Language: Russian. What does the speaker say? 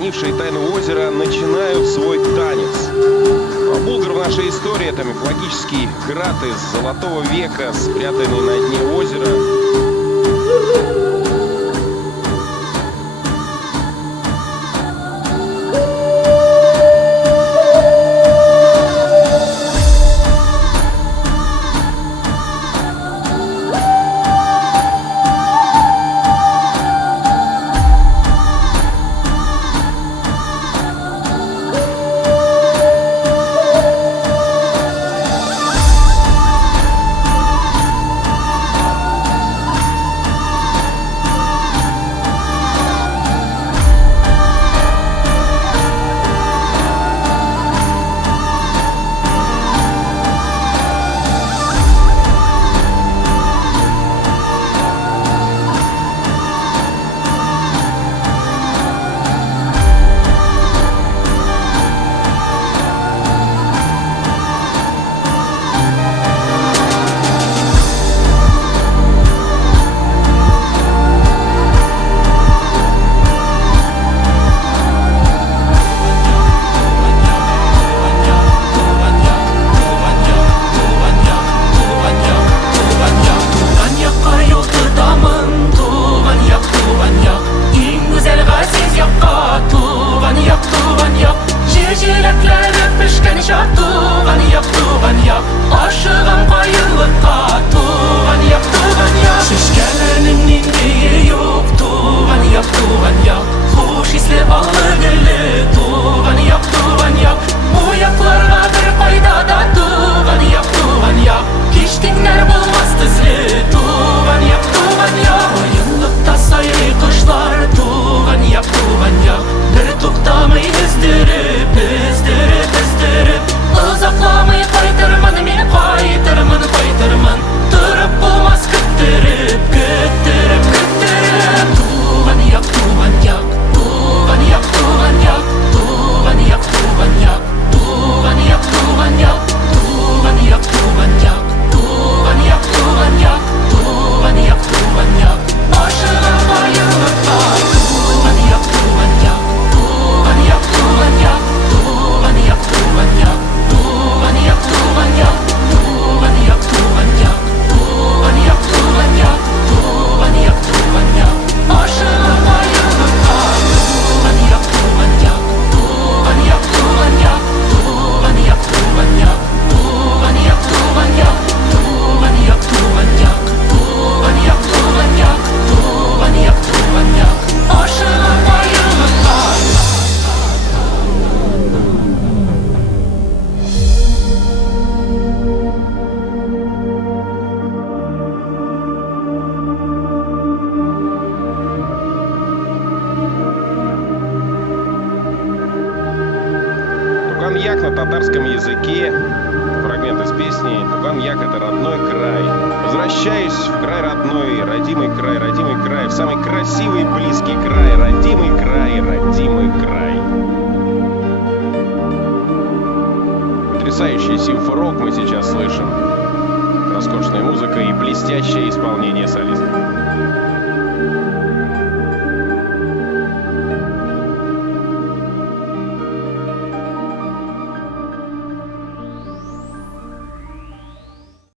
хранившие тайну озера, начинают свой танец. Булгар в нашей истории — это мифологический град из Золотого века, спрятанный на дне озера. Туган-Як на татарском языке. Фрагмент из песни. Туган-Як — это родной край. Возвращаюсь в край родной, родимый край, в самый красивый и близкий край, родимый край, родимый край. Потрясающий симфорок мы сейчас слышим. Роскошная музыка и блестящее исполнение солиста.